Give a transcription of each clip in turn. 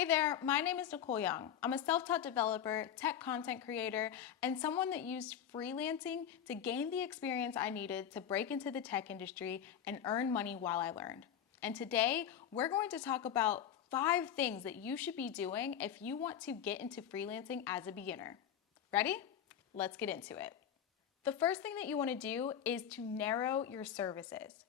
Hey there, my name is Nicole Young. I'm a self-taught developer, tech content creator, and someone that used freelancing to gain the experience I needed to break into the tech industry and earn money while I learned. And today, we're going to talk about 5 things that you should be doing if you want to get into freelancing as a beginner. Ready? Let's get into it. The first thing that you want to do is to narrow your services.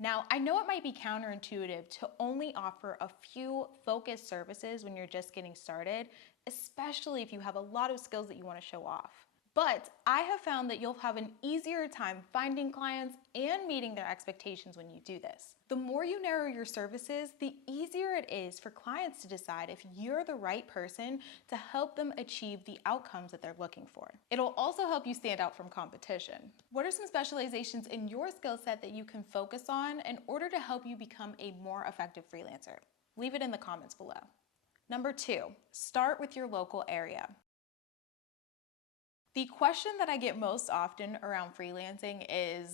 Now, I know it might be counterintuitive to only offer a few focused services when you're just getting started, especially if you have a lot of skills that you want to show off. But I have found that you'll have an easier time finding clients and meeting their expectations when you do this. The more you narrow your services, the easier it is for clients to decide if you're the right person to help them achieve the outcomes that they're looking for. It'll also help you stand out from competition. What are some specializations in your skill set that you can focus on in order to help you become a more effective freelancer? Leave it in the comments below. Number 2, start with your local area. The question that I get most often around freelancing is,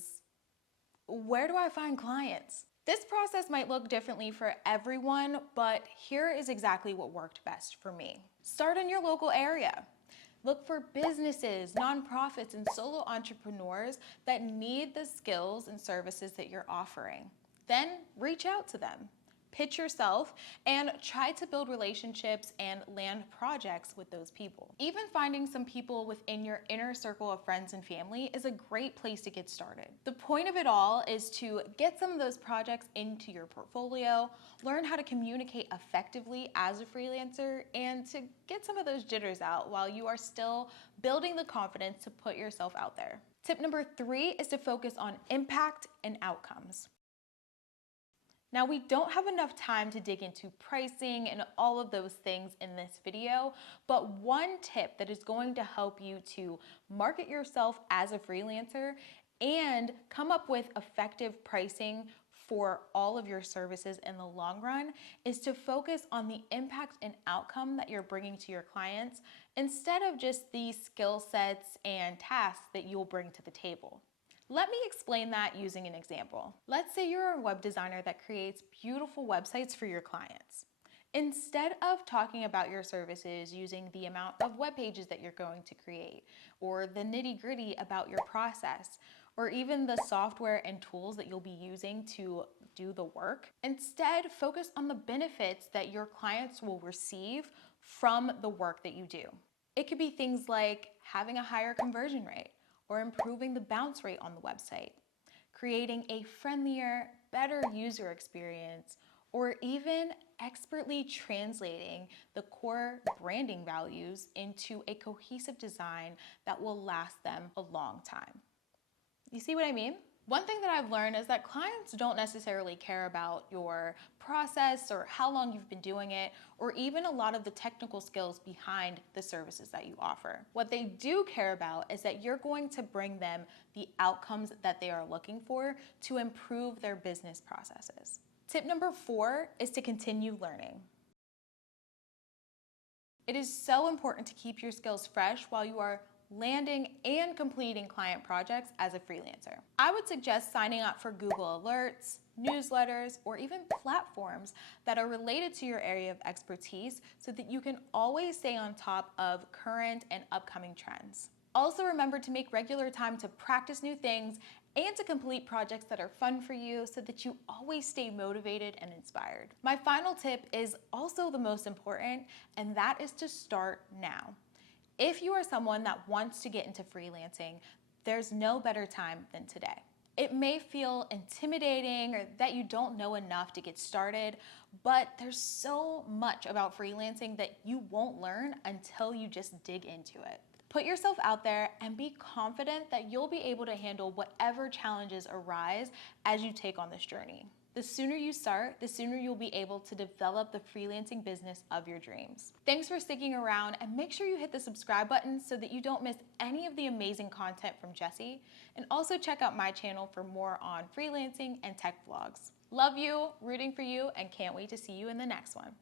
where do I find clients? This process might look differently for everyone, but here is exactly what worked best for me. Start in your local area. Look for businesses, nonprofits, and solo entrepreneurs that need the skills and services that you're offering. Then reach out to them. Pitch yourself and try to build relationships and land projects with those people. Even finding some people within your inner circle of friends and family is a great place to get started. The point of it all is to get some of those projects into your portfolio, learn how to communicate effectively as a freelancer, and to get some of those jitters out while you are still building the confidence to put yourself out there. Tip number 3 is to focus on impact and outcomes. Now, we don't have enough time to dig into pricing and all of those things in this video, but one tip that is going to help you to market yourself as a freelancer and come up with effective pricing for all of your services in the long run is to focus on the impact and outcome that you're bringing to your clients instead of just the skill sets and tasks that you'll bring to the table. Let me explain that using an example. Let's say you're a web designer that creates beautiful websites for your clients. Instead of talking about your services using the amount of web pages that you're going to create, or the nitty-gritty about your process, or even the software and tools that you'll be using to do the work, instead focus on the benefits that your clients will receive from the work that you do. It could be things like having a higher conversion rate, or improving the bounce rate on the website, creating a friendlier, better user experience, or even expertly translating the core branding values into a cohesive design that will last them a long time. You see what I mean? One thing that I've learned is that clients don't necessarily care about your process or how long you've been doing it, or even a lot of the technical skills behind the services that you offer. What they do care about is that you're going to bring them the outcomes that they are looking for to improve their business processes. Tip number 4 is to continue learning. It is so important to keep your skills fresh while you are landing and completing client projects as a freelancer. I would suggest signing up for Google Alerts, newsletters, or even platforms that are related to your area of expertise so that you can always stay on top of current and upcoming trends. Also, remember to make regular time to practice new things and to complete projects that are fun for you so that you always stay motivated and inspired. My final tip is also the most important, and that is to start now. If you are someone that wants to get into freelancing, there's no better time than today. It may feel intimidating or that you don't know enough to get started, but there's so much about freelancing that you won't learn until you just dig into it. Put yourself out there and be confident that you'll be able to handle whatever challenges arise as you take on this journey. The sooner you start, the sooner you'll be able to develop the freelancing business of your dreams. Thanks for sticking around, and make sure you hit the subscribe button so that you don't miss any of the amazing content from Jessie. And also check out my channel for more on freelancing and tech vlogs. Love you, rooting for you, and can't wait to see you in the next one.